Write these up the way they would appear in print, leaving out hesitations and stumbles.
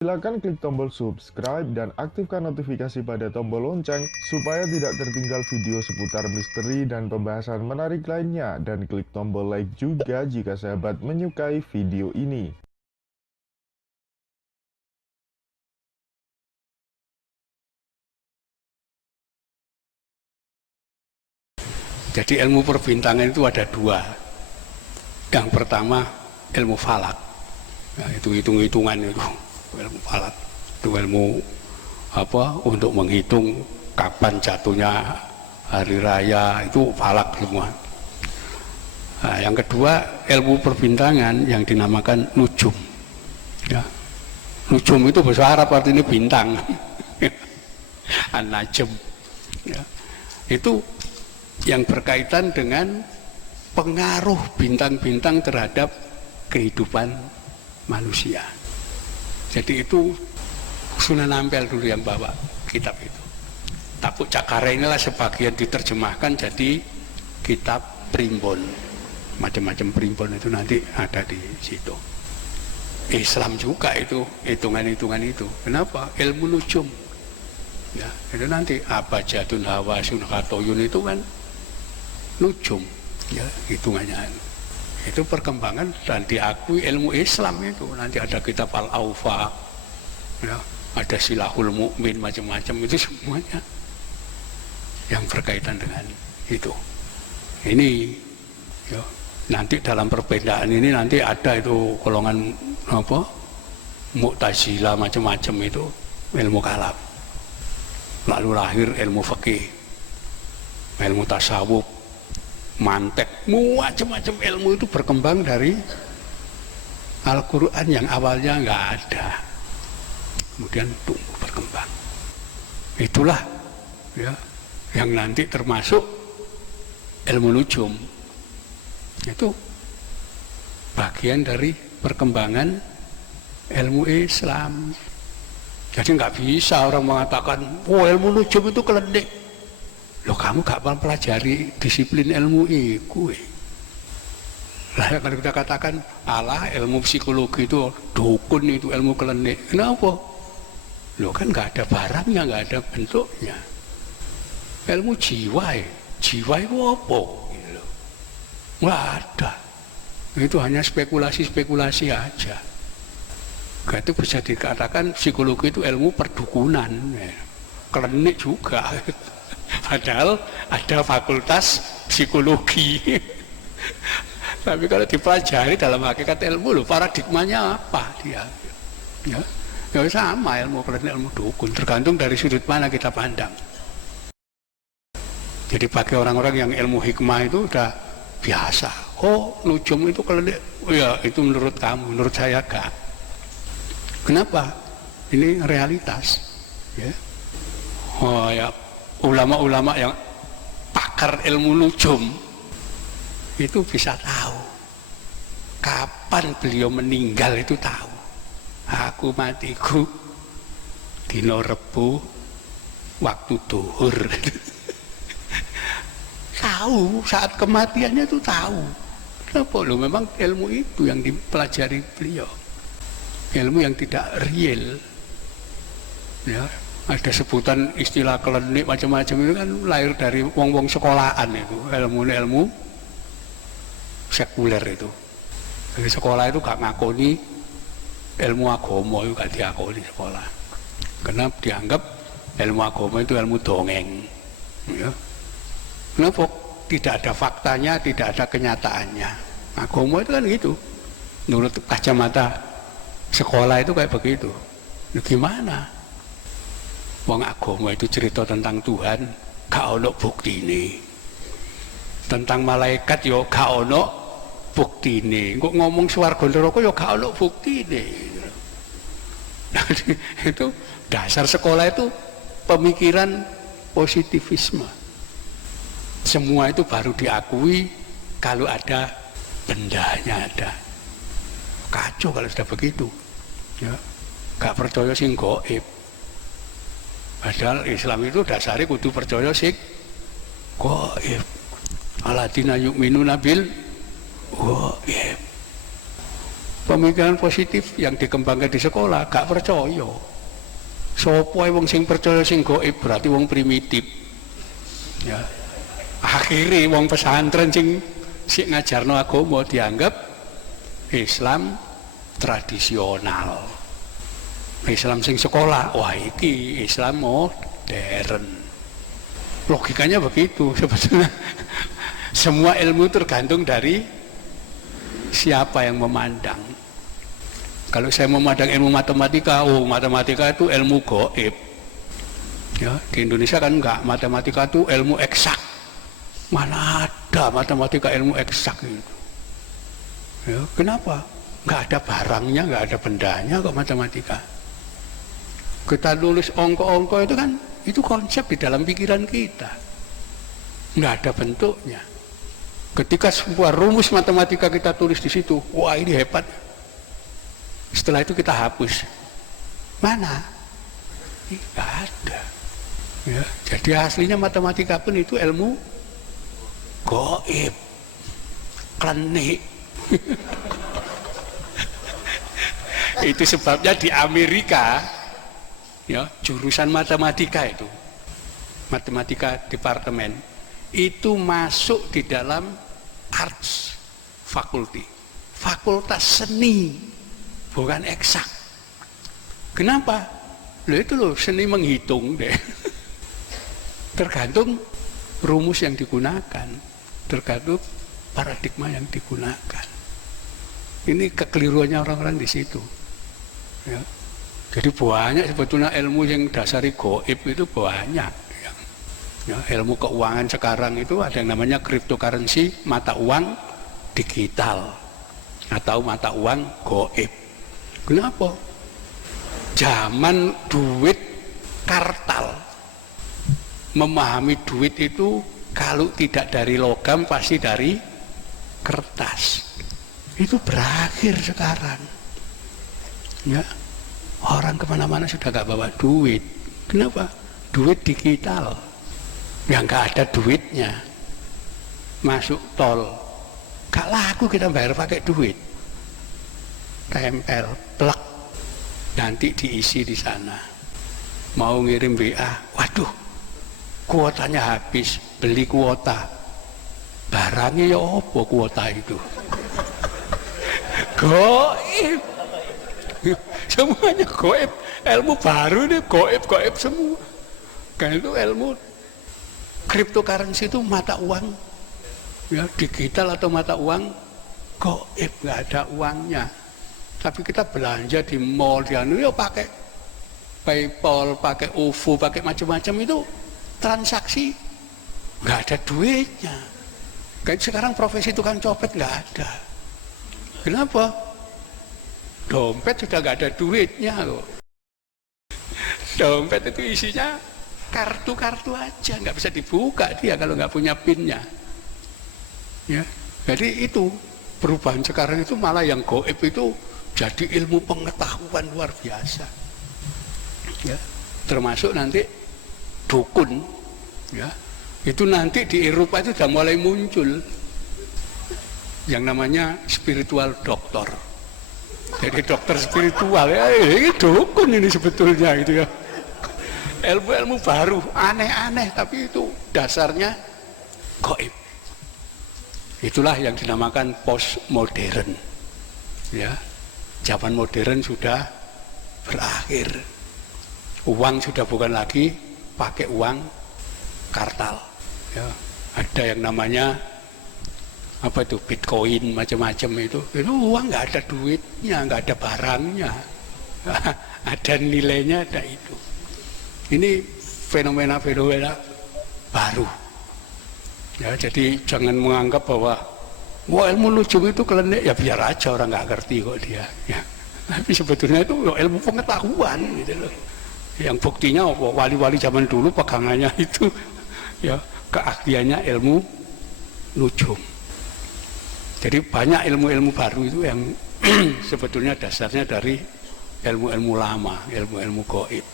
Silakan klik tombol subscribe dan aktifkan notifikasi pada tombol lonceng supaya tidak tertinggal video seputar misteri dan pembahasan menarik lainnya, dan klik tombol like juga jika sahabat menyukai video ini. Jadi ilmu perbintangan itu ada dua. Yang pertama ilmu falak, nah, itu hitung-hitungan itu ilmu falak. Itu ilmu apa untuk menghitung kapan jatuhnya hari raya, itu falak semua. Nah, yang kedua ilmu perbintangan yang dinamakan nujum. Ya. Nujum itu bahasa Arab artinya bintang. An-najm. Ya. Itu yang berkaitan dengan pengaruh bintang-bintang terhadap kehidupan manusia. Jadi itu Sunan Ampel dulu yang bawa kitab itu. Tapuk Cakara inilah sebagian diterjemahkan jadi kitab primbon. Macam-macam primbon itu nanti ada di situ. Islam juga itu hitungan-hitungan itu. Kenapa? Ilmu nujum. Ya, itu nanti abjadun hawasun khatoyun itu kan nujum, ya hitungannya itu perkembangan dan diakui ilmu Islam itu. Nanti ada kitab Al-Aufa, ya, ada Silahul Mukmin, macam-macam itu semuanya yang berkaitan dengan itu. Ini ya, nanti dalam perbedaan ini nanti ada itu golongan apa Mu'tazilah macam-macam itu ilmu kalam. Lalu lahir ilmu fikih, ilmu tasawuf, mantek, macam-macam ilmu itu berkembang dari Al-Quran yang awalnya nggak ada, kemudian tumbuh berkembang. Itulah ya yang nanti termasuk ilmu nujum, itu bagian dari perkembangan ilmu Islam. Jadi nggak bisa orang mengatakan, oh ilmu nujum itu kelendik. Loh, kamu gak pelajari disiplin ilmu itu. Lah kalau kita katakan alah ilmu psikologi itu dukun, itu ilmu klinik. Kenapa? Loh kan gak ada barangnya, gak ada bentuknya. Ilmu jiwa, jiwa itu apa? Nggak ada. Itu hanya spekulasi-spekulasi aja. Itu bisa dikatakan psikologi itu ilmu perdukunan, klinik juga. Padahal ada fakultas psikologi. Tapi kalau dipelajari dalam hakikat ilmu, loh, paradigmanya apa dia? Ya, ya sama ilmu klinik, ilmu dukun, tergantung dari sudut mana kita pandang. Jadi bagi orang-orang yang ilmu hikmah itu udah biasa. Oh, nujum itu klinik, oh, ya itu menurut kamu, menurut saya enggak. Kenapa? Ini realitas. Ya. Oh ya. Ulama-ulama yang pakar ilmu nujum itu bisa tahu kapan beliau meninggal, itu tahu. Aku matiku dino Rebo waktu duhur. Tahu saat kematiannya itu tahu. Kenapa? Loh, memang ilmu itu yang dipelajari beliau, ilmu yang tidak real. Ya. Ada sebutan istilah klinik macam-macam itu kan lahir dari wong-wong sekolahan itu, ilmu sekuler itu. Jadi sekolah itu gak ngakoni ilmu agama, itu gak diakoni sekolah. Karena dianggap ilmu agama itu ilmu dongeng. Ya. Kenapa? Tidak ada faktanya, tidak ada kenyataannya. Agama itu kan gitu. Menurut kacamata sekolah itu kayak begitu. Nah, gimana? Wong agama itu cerita tentang Tuhan, gak ono bukti ini. Tentang malaikat yo gak ono bukti ini. Kok ngomong swarga neraka yo gak ono bukti ini. Nah, itu dasar sekolah itu pemikiran positivisme. Semua itu baru diakui kalau ada bendanya ada. Kacau kalau sudah begitu. Ya, gak percaya sing gaib. Padahal Islam itu dasarnya kudu percaya sing gaib. Alladzina yu'minuna bil gaib. Pemikiran positif yang dikembangkan di sekolah gak percaya. Sopo wong sing percaya sing gaib berarti wong primitif. Ya. Akhirnya wong pesantren sing ngajarno agama dianggap Islam tradisional. Islam sing sekolah, wah iki Islam modern. Logikanya begitu sebetulnya. Semua ilmu tergantung dari siapa yang memandang. Kalau saya memandang ilmu matematika, matematika itu ilmu gaib. Ya, di Indonesia kan enggak, matematika itu ilmu eksak. Mana ada matematika ilmu eksak itu? Ya, kenapa? Enggak ada barangnya, enggak ada bendanya kok matematika. Kita nulis ongko-ongko itu kan, itu konsep di dalam pikiran kita. Enggak ada bentuknya. Ketika sebuah rumus matematika kita tulis di situ, wah ini hebat. Setelah itu kita hapus. Mana? Enggak ada. Ya, jadi aslinya matematika pun itu ilmu gaib. Klenik. Itu sebabnya di Amerika ya, jurusan matematika itu, matematika departemen itu masuk di dalam arts faculty, fakultas seni, bukan eksak. Kenapa? Loh itu loh, seni menghitung deh. Tergantung rumus yang digunakan, tergantung paradigma yang digunakan. Ini kekeliruannya orang-orang di situ. Ya. Jadi banyak sebetulnya ilmu yang dasari gaib itu banyak. Ya, ilmu keuangan sekarang itu ada yang namanya cryptocurrency, mata uang digital atau mata uang gaib. Kenapa? Zaman duit kartal, memahami duit itu kalau tidak dari logam pasti dari kertas. Itu berakhir sekarang. Ya, orang kemana-mana sudah gak bawa duit. Kenapa? Duit digital. Yang gak ada duitnya. Masuk tol, gak laku kita bayar pakai duit. Tempel, plek, nanti diisi di sana. Mau ngirim WA, waduh, kuotanya habis, beli kuota. Barangnya ya apa kuota itu? Gaib. Semuanya gaib. Ilmu baru nih, gaib semua. Kan itu ilmu cryptocurrency itu mata uang ya, digital atau mata uang gaib, nggak ada uangnya. Tapi kita belanja di mall, di anu ya pakai PayPal, pakai OVO, pakai macam-macam, itu transaksi nggak ada duitnya. Kayak sekarang profesi tukang copet nggak ada. Kenapa? Dompet sudah nggak ada duitnya loh. Dompet itu isinya kartu-kartu aja, nggak bisa dibuka dia kalau nggak punya PIN-nya. Ya, jadi itu perubahan sekarang itu malah yang gaib itu jadi ilmu pengetahuan luar biasa. Ya, termasuk nanti dukun, ya, itu nanti di Eropa itu sudah mulai muncul yang namanya spiritual dokter. Jadi dokter spiritual ya, ini dukun ini sebetulnya gitu ya. Ilmu-ilmu baru, aneh-aneh, tapi itu dasarnya gaib. Itulah yang dinamakan postmodern. Ya, zaman modern sudah berakhir. Uang sudah bukan lagi pakai uang kartal. Ya, ada yang namanya apa itu Bitcoin macam-macam itu uang nggak ada duitnya, nggak ada barangnya, ada nilainya, ada itu. Ini fenomena-fenomena baru. Ya, jadi jangan menganggap bahwa wah ilmu nujum itu klenik, ya biar aja orang nggak ngerti kok dia. Ya. Tapi sebetulnya itu ilmu pengetahuan gitu loh. Yang buktinya wali-wali zaman dulu pegangannya itu ya keahliannya ilmu nujum. Jadi banyak ilmu-ilmu baru itu yang sebetulnya dasarnya dari ilmu-ilmu lama, ilmu-ilmu gaib.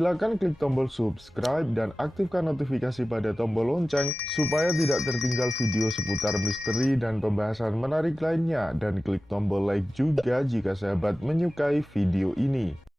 Silakan klik tombol subscribe dan aktifkan notifikasi pada tombol lonceng supaya tidak tertinggal video seputar misteri dan pembahasan menarik lainnya, dan klik tombol like juga jika sahabat menyukai video ini.